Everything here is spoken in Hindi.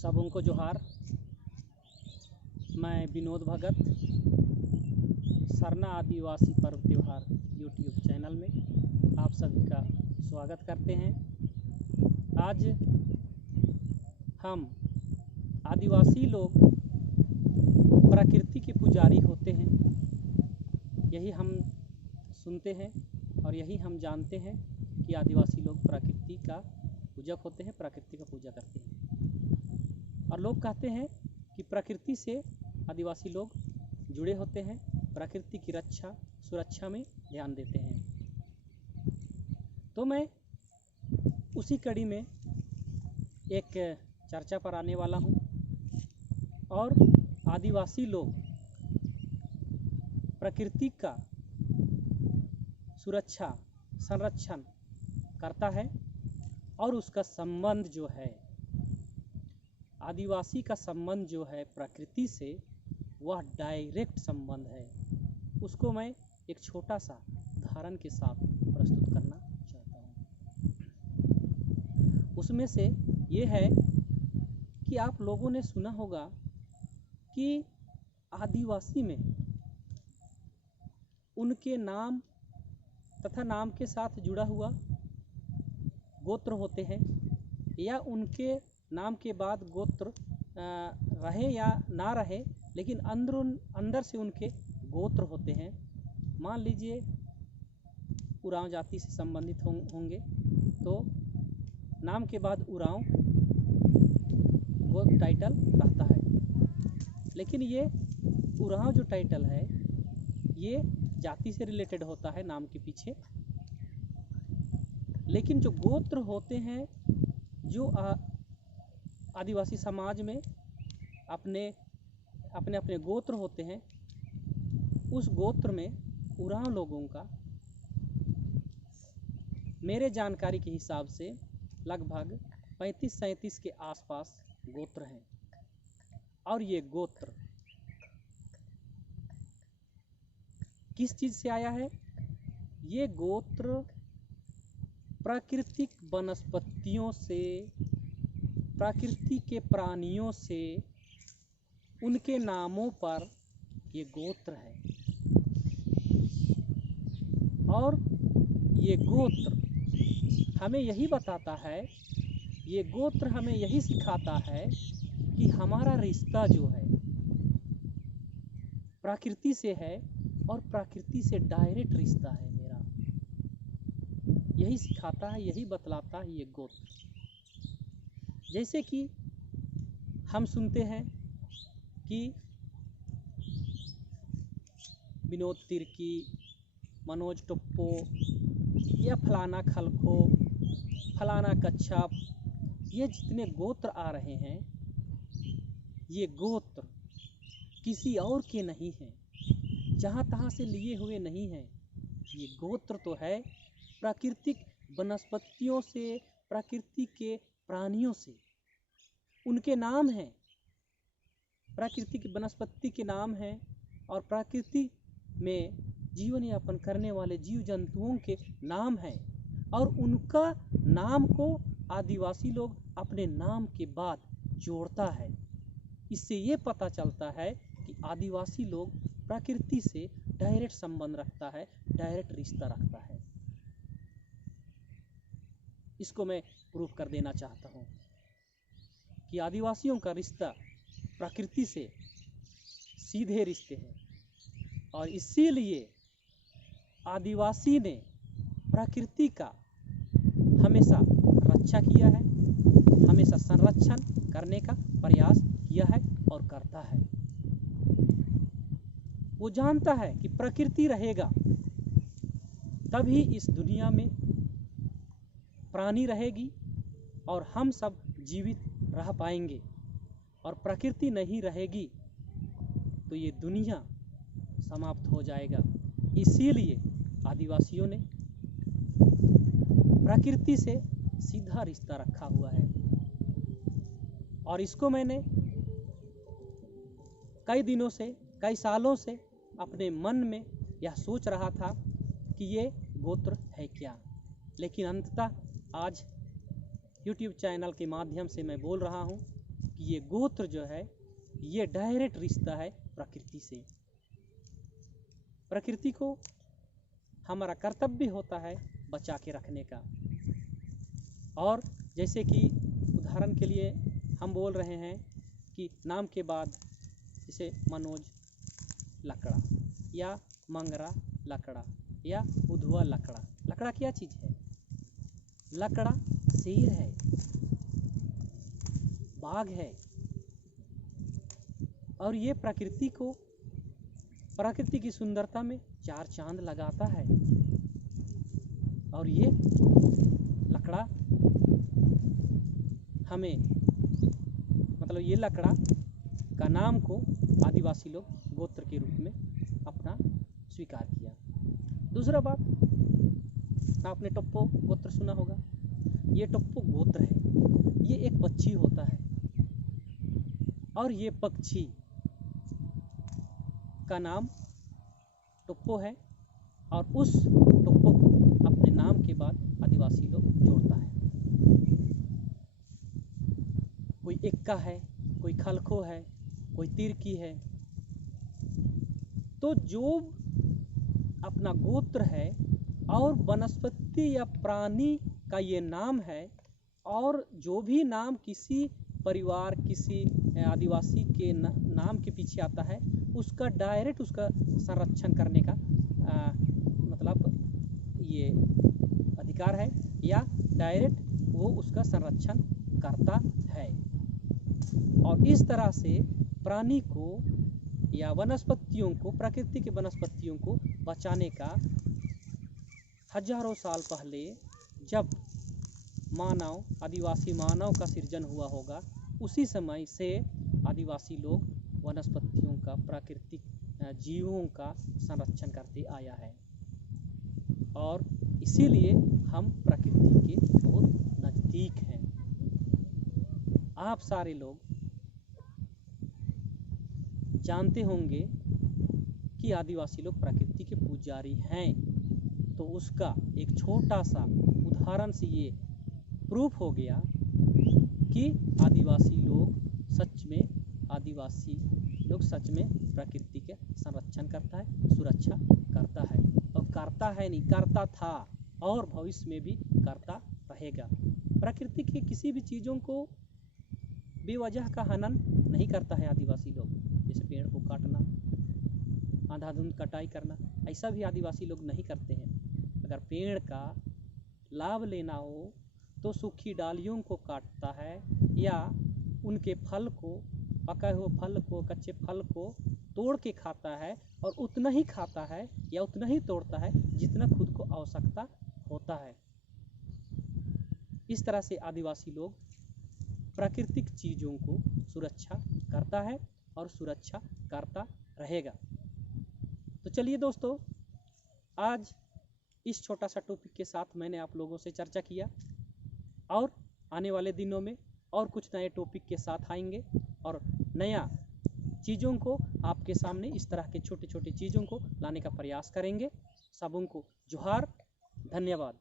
सबों को जोहार। मैं विनोद भगत सरना आदिवासी पर्व त्यौहार यूट्यूब चैनल में आप सभी का स्वागत करते हैं। आज हम आदिवासी लोग प्रकृति के पुजारी होते हैं, यही हम सुनते हैं और यही हम जानते हैं कि आदिवासी लोग प्रकृति का पूजक होते हैं, प्रकृति का पूजा करते हैं। और लोग कहते हैं कि प्रकृति से आदिवासी लोग जुड़े होते हैं, प्रकृति की रक्षा सुरक्षा में ध्यान देते हैं। तो मैं उसी कड़ी में एक चर्चा पर आने वाला हूँ और आदिवासी लोग प्रकृति का सुरक्षा संरक्षण करता है और उसका संबंध जो है, आदिवासी का संबंध जो है प्रकृति से, वह डायरेक्ट संबंध है। उसको मैं एक छोटा सा उदाहरण के साथ प्रस्तुत करना चाहता हूँ। उसमें से ये है कि आप लोगों ने सुना होगा कि आदिवासी में उनके नाम तथा नाम के साथ जुड़ा हुआ गोत्र होते हैं, या उनके नाम के बाद गोत्र रहे या ना रहे, लेकिन अंदर से उनके गोत्र होते हैं। मान लीजिए उरांव जाति से संबंधित होंगे तो नाम के बाद उरांव वो टाइटल रहता है। लेकिन ये उरांव जो टाइटल है ये जाति से रिलेटेड होता है नाम के पीछे। लेकिन जो गोत्र होते हैं, जो आदिवासी समाज में अपने अपने गोत्र होते हैं, उस गोत्र में उरांव लोगों का मेरे जानकारी के हिसाब से लगभग 35-37 के आसपास गोत्र हैं। और ये गोत्र किस चीज़ से आया है? ये गोत्र प्राकृतिक वनस्पतियों से, प्रकृति के प्राणियों से, उनके नामों पर ये गोत्र है। और ये गोत्र हमें यही बताता है, ये गोत्र हमें यही सिखाता है कि हमारा रिश्ता जो है प्रकृति से है और प्रकृति से डायरेक्ट रिश्ता है मेरा। यही सिखाता है, यही बतलाता है ये गोत्र। जैसे कि हम सुनते हैं कि विनोद तिर्की, मनोज टोप्पो या फलाना खलखो, फलाना कच्छप, ये जितने गोत्र आ रहे हैं, ये गोत्र किसी और के नहीं हैं, जहाँ तहाँ से लिए हुए नहीं हैं। ये गोत्र तो है प्राकृतिक वनस्पतियों से, प्रकृति के प्राणियों से। उनके नाम हैं, प्रकृति की वनस्पति के नाम हैं, और प्रकृति में जीवन यापन करने वाले जीव जंतुओं के नाम हैं। और उनका नाम को आदिवासी लोग अपने नाम के बाद जोड़ता है। इससे ये पता चलता है कि आदिवासी लोग प्रकृति से डायरेक्ट संबंध रखता है, डायरेक्ट रिश्ता रखता है। इसको मैं प्रूव कर देना चाहता हूँ कि आदिवासियों का रिश्ता प्रकृति से सीधे रिश्ते हैं। और इसीलिए आदिवासी ने प्रकृति का हमेशा रक्षा किया है, हमेशा संरक्षण करने का प्रयास किया है और करता है। वो जानता है कि प्रकृति रहेगा तभी इस दुनिया में प्राणी रहेगी और हम सब जीवित रह पाएंगे। और प्रकृति नहीं रहेगी तो ये दुनिया समाप्त हो जाएगा। इसीलिए आदिवासियों ने प्रकृति से सीधा रिश्ता रखा हुआ है। और इसको मैंने कई दिनों से, कई सालों से अपने मन में यह सोच रहा था कि ये गोत्र है क्या। लेकिन अंततः आज YouTube चैनल के माध्यम से मैं बोल रहा हूँ ये गोत्र जो है ये डायरेक्ट रिश्ता है प्रकृति से। प्रकृति को हमारा कर्तव्य होता है बचा के रखने का। और जैसे कि उदाहरण के लिए हम बोल रहे हैं कि नाम के बाद जैसे मनोज लकड़ा या मंगरा लकड़ा या उधवा लकड़ा। लकड़ा क्या चीज़ है? लकड़ा शेर है, बाघ है। और ये प्रकृति की सुंदरता में चार चांद लगाता है। और ये लकड़ा हमें मतलब ये लकड़ा का नाम को आदिवासी लोग गोत्र के रूप में अपना स्वीकार किया। दूसरा बात, आपने टप्पो गोत्र सुना होगा। ये टप्पो गोत्र है, ये एक पक्षी होता है और ये पक्षी का नाम टप्पो है और उस टप्पो को अपने नाम के बाद आदिवासी लोग जोड़ता है। कोई एक्का है, कोई खलखो है, कोई तिरकी है। तो जो अपना गोत्र है और वनस्पति या प्राणी का ये नाम है, और जो भी नाम किसी परिवार किसी आदिवासी के नाम के पीछे आता है उसका डायरेक्ट उसका संरक्षण करने का मतलब ये अधिकार है या डायरेक्ट वो उसका संरक्षण करता है। और इस तरह से प्राणी को या वनस्पतियों को, प्रकृति के वनस्पतियों को बचाने का हजारों साल पहले जब आदिवासी मानव का सृजन हुआ होगा, उसी समय से आदिवासी लोग वनस्पतियों का, प्राकृतिक जीवों का संरक्षण करते आया है। और इसीलिए हम प्रकृति के बहुत नज़दीक हैं। आप सारे लोग जानते होंगे कि आदिवासी लोग प्रकृति के पुजारी हैं। तो उसका एक छोटा सा उदाहरण से ये प्रूफ हो गया कि आदिवासी लोग सच में प्रकृति के संरक्षण करता है, सुरक्षा करता है। और करता है नहीं, करता था और भविष्य में भी करता रहेगा। प्रकृति की किसी भी चीज़ों को बेवजह का हनन नहीं करता है आदिवासी लोग। जैसे पेड़ को काटना, अंधाधुंध कटाई करना, ऐसा भी आदिवासी लोग नहीं करते हैं। अगर पेड़ का लाभ लेना हो तो सूखी डालियों को काटता है या उनके फल को, पके हुए फल को, कच्चे फल को तोड़ के खाता है और उतना ही खाता है या उतना ही तोड़ता है जितना खुद को आवश्यकता होता है। इस तरह से आदिवासी लोग प्राकृतिक चीज़ों को सुरक्षा करता है और सुरक्षा करता रहेगा। तो चलिए दोस्तों, आज इस छोटा सा टॉपिक के साथ मैंने आप लोगों से चर्चा किया और आने वाले दिनों में और कुछ नए टॉपिक के साथ आएंगे और नया चीज़ों को आपके सामने, इस तरह के छोटे छोटे चीज़ों को लाने का प्रयास करेंगे। सबों को जोहार, धन्यवाद।